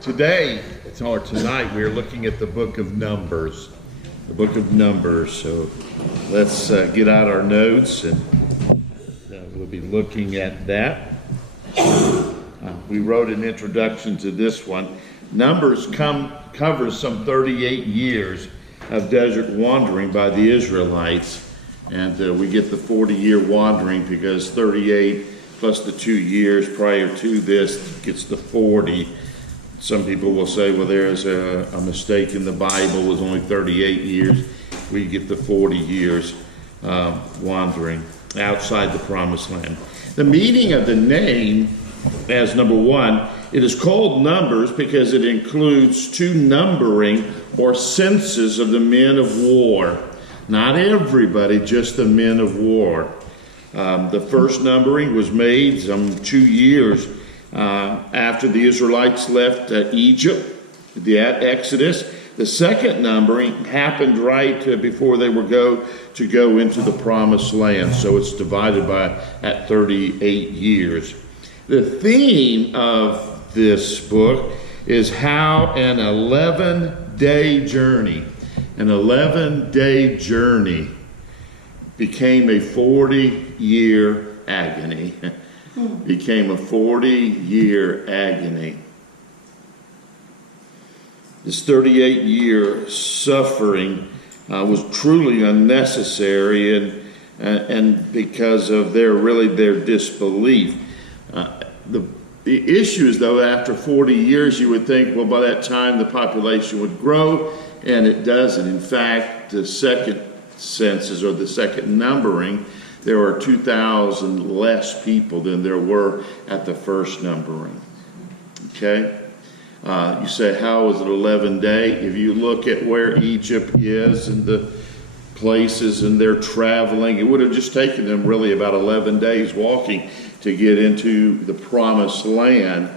Today, or tonight, we're looking at the book of Numbers. The book of Numbers. So let's get out our notes and we'll be looking at that. We wrote an introduction to this one. Numbers covers some 38 years of desert wandering by the Israelites. And we get the 40-year wandering because 38 plus the 2 years prior to this gets the 40. Some people will say, well, there's a mistake in the Bible. It was only 38 years. We get the 40 years wandering outside the promised land. The meaning of the name as number one, it is called Numbers because it includes two numbering or census of the men of war. Not everybody, just the men of war. The first numbering was made some 2 years after the Israelites left Egypt, the Exodus. The second numbering happened right before they were go into the promised land. So it's divided at 38 years. The theme of this book is how an 11-day journey became a 40-year agony. Became a 40-year agony. This 38-year suffering was truly unnecessary, and because of their disbelief. The issue is, though, after 40 years, you would think, well, by that time the population would grow, and it doesn't. In fact, the second census, or the second numbering, there are 2,000 less people than there were at the first numbering. Okay? You say, how is it 11 day? If you look at where Egypt is and the places and their traveling, it would have just taken them really about 11 days walking to get into the promised land.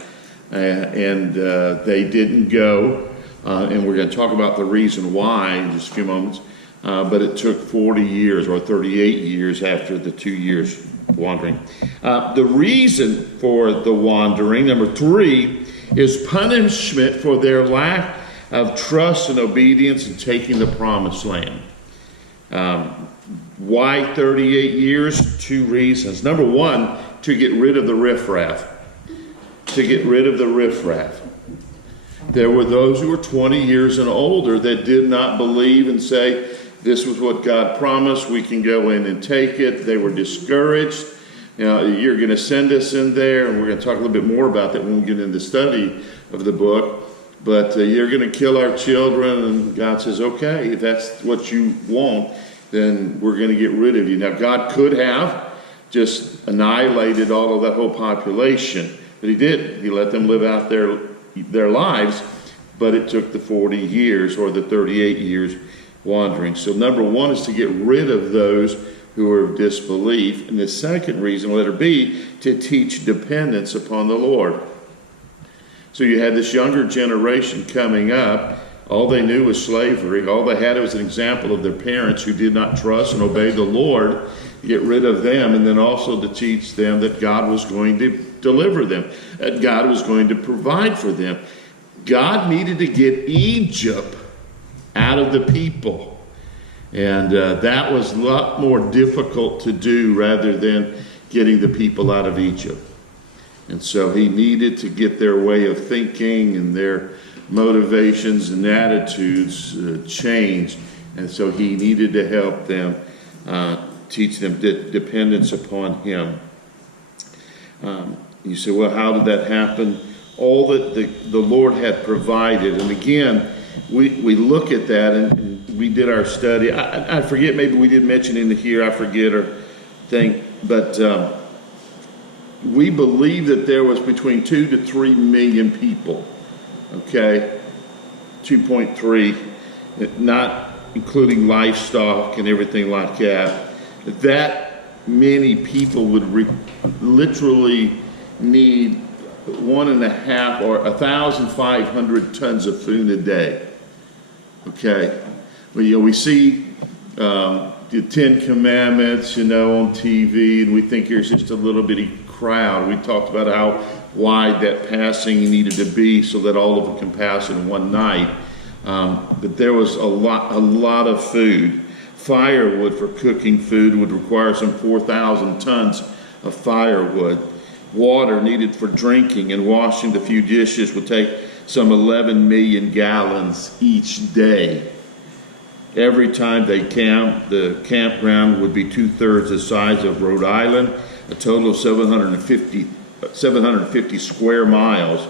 And they didn't go. And we're going to talk about the reason why in just a few moments. But it took 40 years or 38 years after the 2 years wandering. The reason for the wandering, number three, is punishment for their lack of trust and obedience in taking the promised land. Why 38 years? Two reasons. Number one, to get rid of the riffraff. To get rid of the riffraff. There were those who were 20 years and older that did not believe and say, this was what God promised, we can go in and take it. They were discouraged. You know, you're going to send us in there, and we're going to talk a little bit more about that when we get into the study of the book. But you're going to kill our children, and God says, okay, if that's what you want, then we're going to get rid of you. Now, God could have just annihilated all of that whole population, but he didn't. He let them live out their lives, but it took the 40 years or the 38 years wandering. So number one is to get rid of those who are of disbelief. And the second reason, letter B, to teach dependence upon the Lord. So you had this younger generation coming up. All they knew was slavery. All they had was an example of their parents who did not trust and obey the Lord. Get rid of them, and then also to teach them that God was going to deliver them, that God was going to provide for them. God needed to get Egypt out of the people, and that was a lot more difficult to do rather than getting the people out of Egypt. And so he needed to get their way of thinking and their motivations and attitudes changed, and so he needed to help them, teach them dependence upon him. You say, well, how did that happen? All that the Lord had provided. And again, we look at that, and we did our study. I forget, maybe we did mention in here, I forget or think, but we believe that there was between 2 to 3 million people, okay? 2.3, not including livestock and everything like that. That many people would literally need 1.5 or 1,500 tons of food a day. Okay, well, we see the Ten Commandments, on TV, and we think there's just a little bitty crowd. We talked about how wide that passing needed to be so that all of it can pass in one night. But there was a lot of food. Firewood for cooking food would require some 4,000 tons of firewood. Water needed for drinking and washing the few dishes would take some 11 million gallons each day. Every time they camped, the campground would be 2/3 the size of Rhode Island, a total of 750 square miles.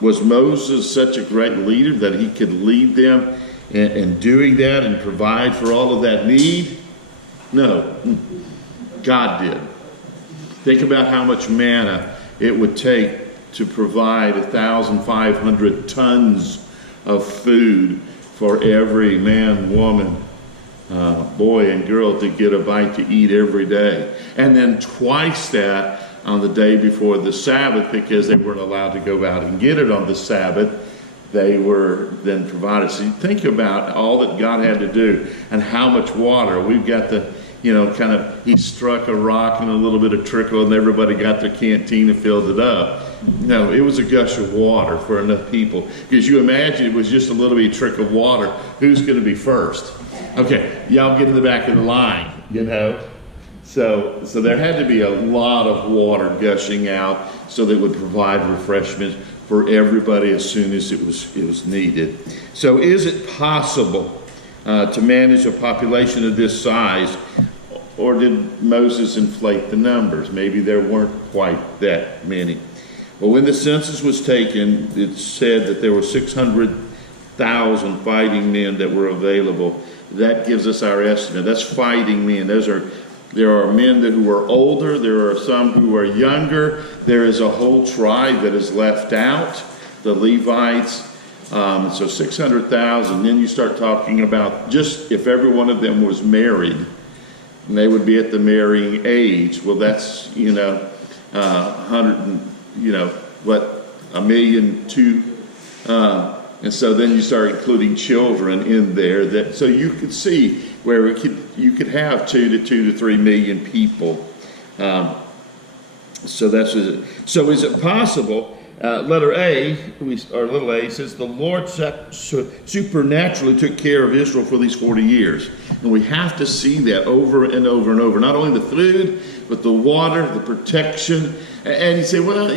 Was Moses such a great leader that he could lead them in doing that and provide for all of that need? No, God did. Think about how much manna it would take to provide 1,500 tons of food for every man, woman, boy, and girl to get a bite to eat every day. And then twice that on the day before the Sabbath, because they weren't allowed to go out and get it on the Sabbath. They were then provided. So you think about all that God had to do and how much water. We've got the, he struck a rock and a little bit of trickle and everybody got their canteen and filled it up. No, it was a gush of water for enough people. Because you imagine it was just a little bit of trickle of water. Who's going to be first? Okay, y'all get in the back of the line, So there had to be a lot of water gushing out so that it would provide refreshments for everybody as soon as it was needed. So is it possible to manage a population of this size, or did Moses inflate the numbers? Maybe there weren't quite that many. Well, when the census was taken, it said that there were 600,000 fighting men that were available. That gives us our estimate. That's fighting men. There are men who are older. There are some who are younger. There is a whole tribe that is left out, the Levites. So 600,000. Then you start talking about just if every one of them was married, and they would be at the marrying age. Well, that's, 1,200,000. And so then you start including children in there. So you could see where you could have 2 to 3 million people. So is it possible? Letter A, or little a, says the Lord supernaturally took care of Israel for these 40 years. And we have to see that over and over and over. Not only the food, but the water, the protection. And you say, well,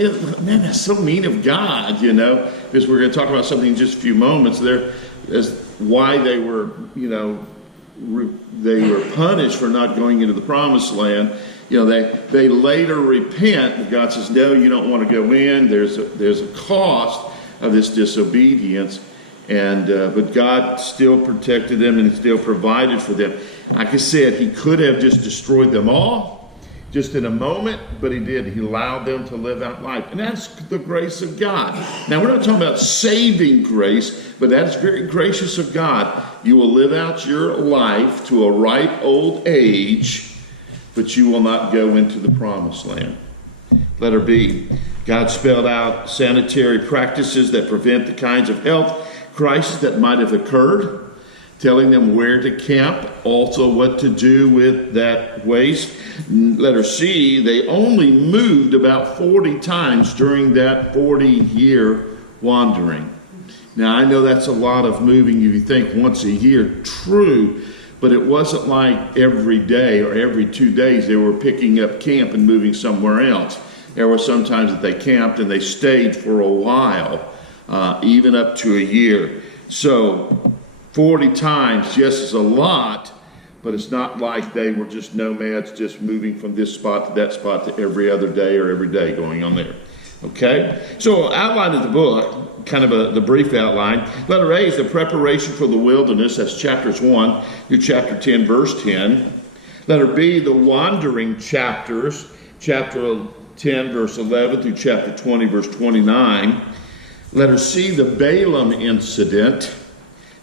man, that's so mean of God, because we're going to talk about something in just a few moments there as why they were, they were punished for not going into the promised land. They later repent, but God says, no, you don't want to go in. There's a cost of this disobedience, but God still protected them and still provided for them. Like I said, he could have just destroyed them all just in a moment, but he did. He allowed them to live out life, and that's the grace of God. Now, we're not talking about saving grace, but that's very gracious of God. You will live out your life to a ripe old age, but you will not go into the promised land. Letter B, God spelled out sanitary practices that prevent the kinds of health crises that might have occurred, telling them where to camp, also what to do with that waste. Letter C, they only moved about 40 times during that 40-year wandering. Now, I know that's a lot of moving if you think once a year, true, but it wasn't like every day or every 2 days they were picking up camp and moving somewhere else. There were some times that they camped and they stayed for a while, even up to a year. So 40 times, yes, is a lot, but it's not like they were just nomads just moving from this spot to that spot to every other day or every day going on there. Okay? So outline of the book, kind of the brief outline. Letter A is the preparation for the wilderness. That's chapters 1 through chapter 10, verse 10. Letter B, the wandering chapters, chapter 10, verse 11 through chapter 20, verse 29. Letter C, the Balaam incident.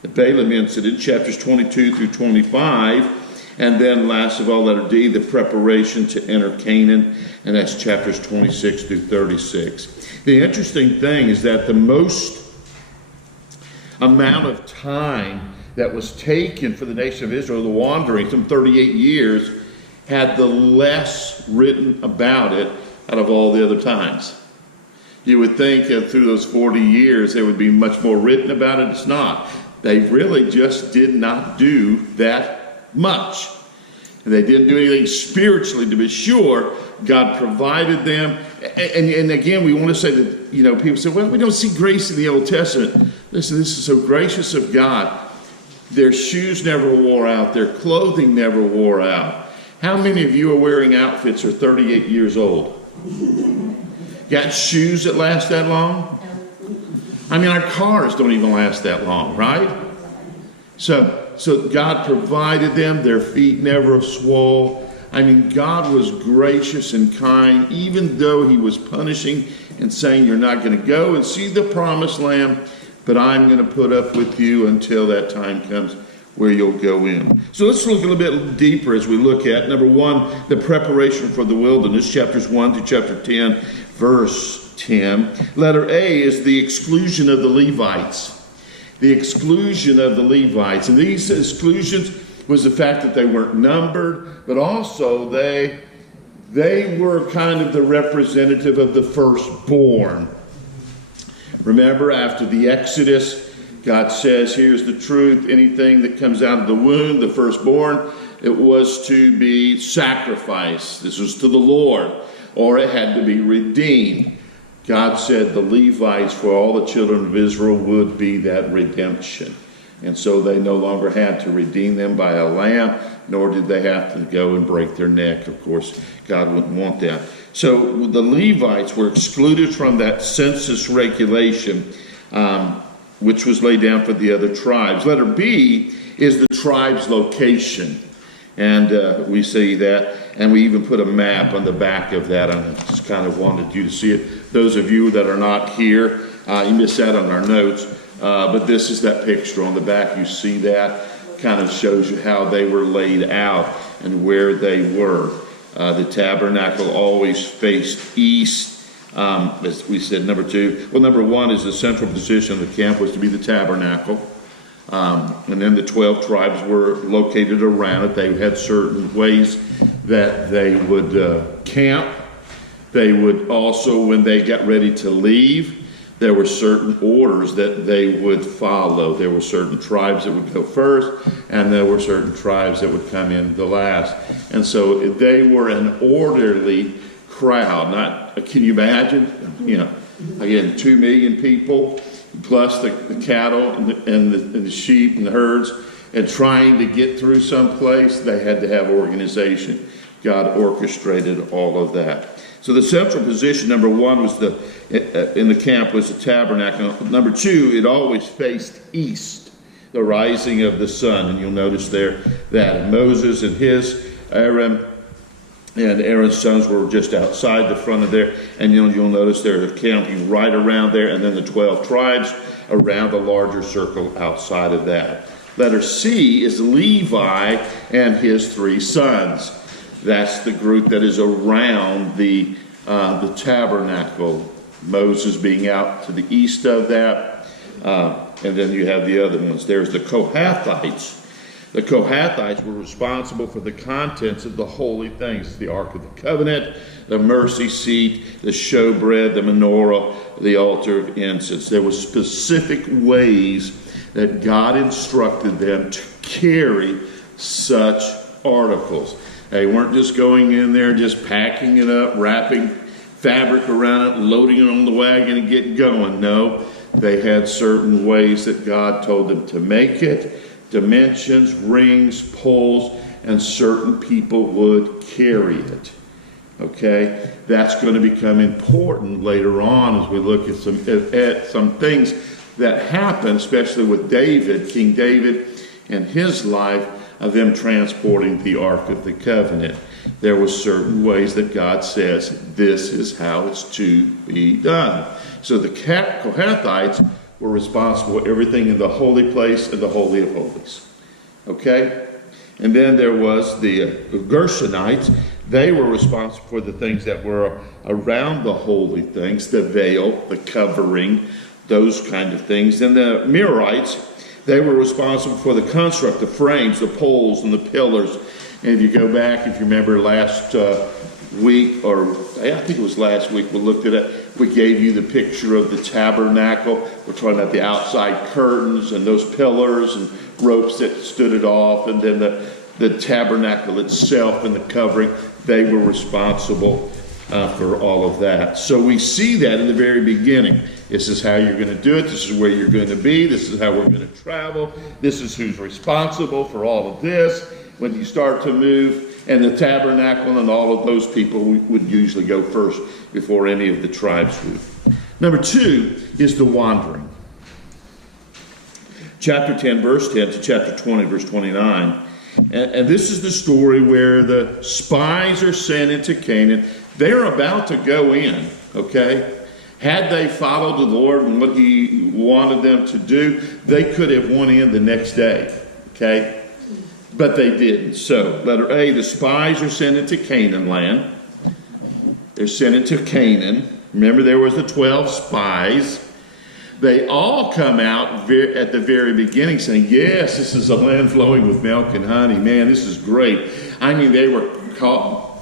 The Balaam incident, chapters 22 through 25. And then last of all, letter D, the preparation to enter Canaan. And that's chapters 26 through 36. The interesting thing is that the most amount of time that was taken for the nation of Israel, the wandering, some 38 years, had the less written about it out of all the other times. You would think that through those 40 years there would be much more written about it. It's not. They really just did not do that much. They didn't do anything spiritually to be sure. God provided them. And again, we want to say that, people say, well, we don't see grace in the Old Testament. Listen, this is so gracious of God. Their shoes never wore out. Their clothing never wore out. How many of you are wearing outfits that are 38 years old? Got shoes that last that long? I mean, our cars don't even last that long, right? So God provided them. Their feet never swole. I mean, God was gracious and kind, even though he was punishing and saying, you're not going to go and see the promised land, but I'm going to put up with you until that time comes where you'll go in. So let's look a little bit deeper as we look at, number one, the preparation for the wilderness, chapters 1 to chapter 10, verse 10. Letter A is the exclusion of the Levites. The exclusion of the Levites. And these exclusions was the fact that they weren't numbered, but also they were kind of the representative of the firstborn. Remember, after the Exodus, God says, here's the truth, anything that comes out of the womb, the firstborn, it was to be sacrificed. This was to the Lord, or it had to be redeemed. God said the Levites for all the children of Israel would be that redemption. And so they no longer had to redeem them by a lamb, nor did they have to go and break their neck. Of course, God wouldn't want that. So the Levites were excluded from that census regulation, which was laid down for the other tribes. Letter B is the tribe's location. And we see that, and we even put a map on the back of that. I just kind of wanted you to see it. Those of you that are not here, you missed out on our notes. But this is that picture on the back. You see that. Kind of shows you how they were laid out and where they were. The tabernacle always faced east. As we said, number two. Well, number one is the central position of the camp was to be the tabernacle. And then the 12 tribes were located around it. They had certain ways that they would camp. They would also, when they got ready to leave, there were certain orders that they would follow. There were certain tribes that would go first, and there were certain tribes that would come in the last. And so they were an orderly crowd. Not, can you imagine? Again, 2 million people, plus the cattle and the sheep and the herds, and trying to get through someplace, they had to have organization. God orchestrated all of that. So the central position, number one, was in the camp was the tabernacle. Number two, it always faced east, the rising of the sun. And you'll notice there that Moses and Aaron and Aaron's sons were just outside the front of there. And you'll notice they're camping right around there. And then the 12 tribes around the larger circle outside of that. Letter C is Levi and his 3 sons. That's the group that is around the tabernacle. Moses being out to the east of that. And then you have the other ones. There's the Kohathites. The Kohathites were responsible for the contents of the holy things. The Ark of the Covenant, the mercy seat, the showbread, the menorah, the altar of incense. There were specific ways that God instructed them to carry such articles. They weren't just going in there, just packing it up, wrapping fabric around it, loading it on the wagon and getting going. No, they had certain ways that God told them to make it, dimensions, rings, poles, and certain people would carry it. Okay, that's going to become important later on as we look at some things that happened, especially with David, King David, and his life, of them transporting the Ark of the Covenant. There were certain ways that God says, this is how it's to be done. So the Kohathites were responsible for everything in the holy place and the Holy of Holies. Okay? And then there was the Gershonites. They were responsible for the things that were around the holy things, the veil, the covering, those kind of things. And the Merarites, they were responsible for the construct, the frames, the poles, and the pillars. And if you go back, if you remember last week, or I think it was last week, we looked at it. we gave you the picture of the tabernacle. We're talking about the outside curtains and those pillars and ropes that stood it off, and then the tabernacle itself and the covering. They were responsible for all of that. So we see that in the very beginning. This is how you're going to do it. This is where you're going to be. This is how we're going to travel. This is who's responsible for all of this. When you start to move, and the tabernacle and all of those people would usually go first before any of the tribes would. Number 2 is the wandering. Chapter 10, verse 10 to chapter 20, verse 29. And this is the story where the spies are sent into Canaan. They're about to go in, okay? Had they followed the Lord and what he wanted them to do, they could have went in the next day, okay? But they didn't. So, letter A, the spies are sent into Canaan land. They're sent into Canaan. Remember, there was the 12 spies. They all come out at the very beginning saying, yes, this is a land flowing with milk and honey. Man, this is great. I mean, they were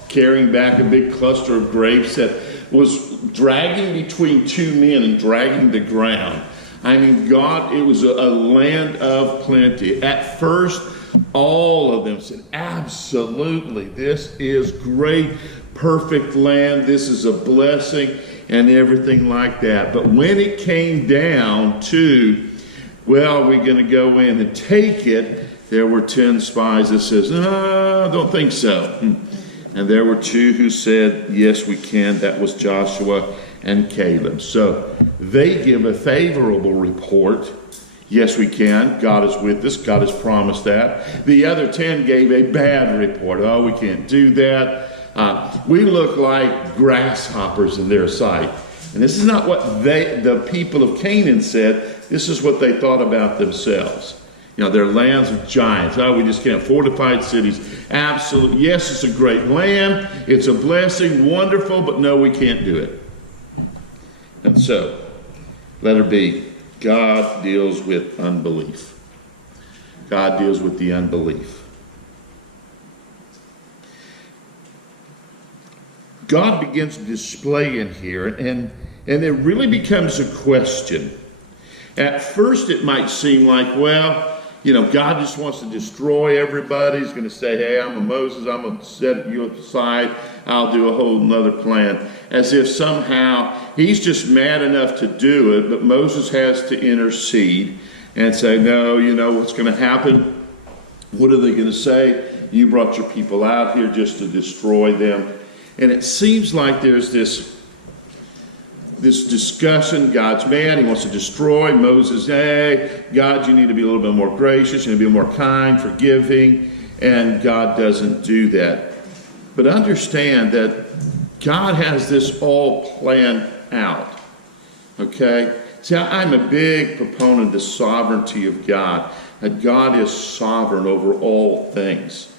carrying back a big cluster of grapes that was dragging between 2 men and dragging the ground. I mean, God, it was a land of plenty. At first, all of them said, absolutely, this is great, perfect land. This is a blessing and everything like that. But when it came down to, well, we're going to go in and take it, there were 10 spies that says, no, I don't think so. And there were 2 who said, yes, we can. That was Joshua and Caleb. So they give a favorable report. Yes, we can. God is with us. God has promised that. The other 10 gave a bad report. Oh, we can't do that. We look like grasshoppers in their sight. And this is not what the people of Canaan said. This is what they thought about themselves. You know, they're lands of giants. Oh, we just can't. Fortified cities. Absolutely. Yes, it's a great land. It's a blessing. Wonderful. But no, we can't do it. And so, letter B. God deals with unbelief. God deals with the unbelief. God begins to display in here, and it really becomes a question. At first it might seem like, well, you know, God just wants to destroy everybody. He's going to say, hey, I'm a Moses, I'm going to set you aside. I'll do a whole nother plan. As if somehow he's just mad enough to do it, but Moses has to intercede and say, no, you know what's going to happen? What are they going to say? You brought your people out here just to destroy them. And it seems like there's this discussion. God's mad. He wants to destroy. Moses, hey, God, you need to be a little bit more gracious. You need to be more kind, forgiving. And God doesn't do that. But understand that God has this all planned out. Okay? See, I'm a big proponent of the sovereignty of God. That God is sovereign over all things.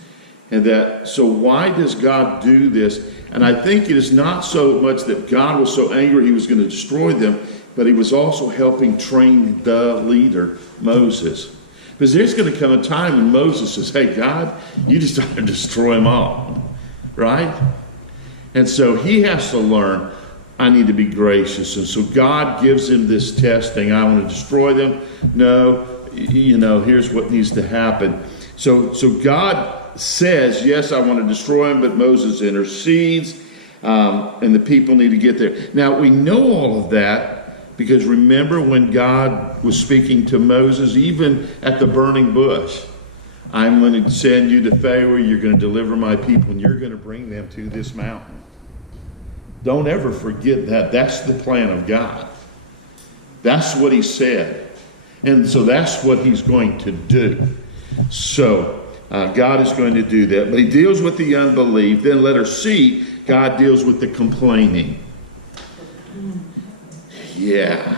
And that, so why does God do this? And I think it is not so much that God was so angry he was going to destroy them, but he was also helping train the leader, Moses. Because there's going to come a time when Moses says, hey, God, you just ought to destroy them all. Right? And so he has to learn, I need to be gracious. And so God gives him this testing. I want to destroy them. No, you know, here's what needs to happen. So God says, yes, I want to destroy them, but Moses intercedes, and the people need to get there. Now, we know all of that because remember when God was speaking to Moses, even at the burning bush, I'm going to send you to Pharaoh, you're going to deliver my people, and you're going to bring them to this mountain. Don't ever forget that. That's the plan of God. That's what he said. And so that's what he's going to do. So God is going to do that. But he deals with the unbelief. Then letter C, God deals with the complaining. Yeah.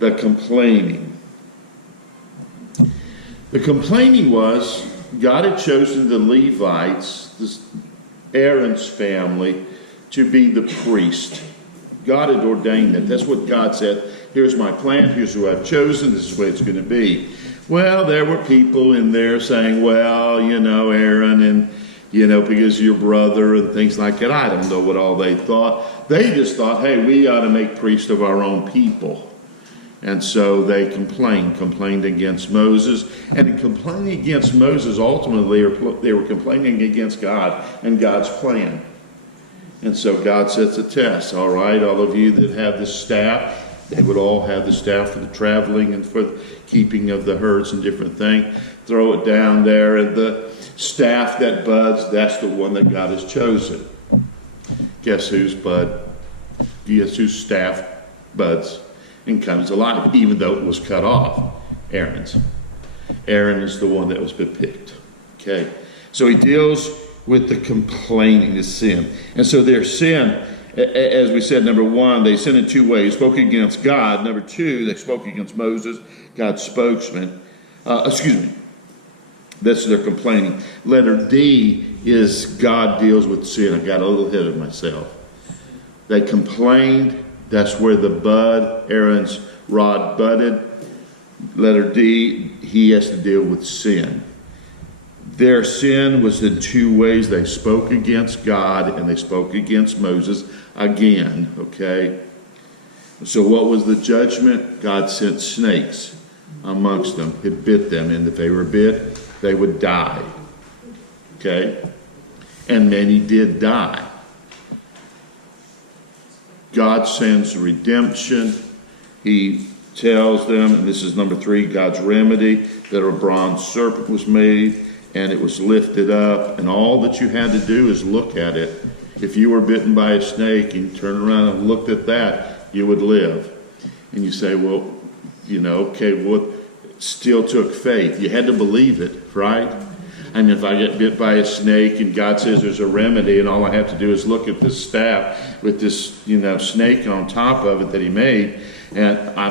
The complaining. The complaining was God had chosen the Levites, Aaron's family, to be the priest. God had ordained it. That's what God said. Here's my plan. Here's who I've chosen. This is the way it's going to be. Well, there were people in there saying, well, you know, Aaron, and, you know, because your brother and things like that. I don't know what all they thought. they just thought, hey, we ought to make priests of our own people. And so they complained against Moses. And in complaining against Moses, ultimately, they were complaining against God and God's plan. And so God sets a test. All right, all of you that have the staff, they would all have the staff for the traveling and for the keeping of the herds and different things. Throw it down there, and the staff that buds, that's the one that God has chosen. Guess whose staff buds and comes alive, even though it was cut off? Aaron's. Aaron is the one that was picked. Okay, so he deals with the complaining, the sin. And so their sin, as we said, number one, they sinned in two ways. Spoke against God. Number two, they spoke against Moses, God's spokesman. That's their complaining. Letter D is God deals with sin. I got a little ahead of myself. They complained. That's where the bud, Aaron's rod, budded. Letter D, he has to deal with sin. Their sin was in two ways. They spoke against God and they spoke against Moses again, okay? So what was the judgment? God sent snakes amongst them. It bit them, and if they were bit, they would die, okay? And many did die. God sends redemption. He tells them, and this is number three, God's remedy, that a bronze serpent was made and it was lifted up, and all that you had to do is look at it. If you were bitten by a snake and you turned around and looked at that, you would live. And you say, well, okay, what still took faith? You had to believe it, right? And if I get bit by a snake and God says there's a remedy and all I have to do is look at this staff with this, snake on top of it that he made, and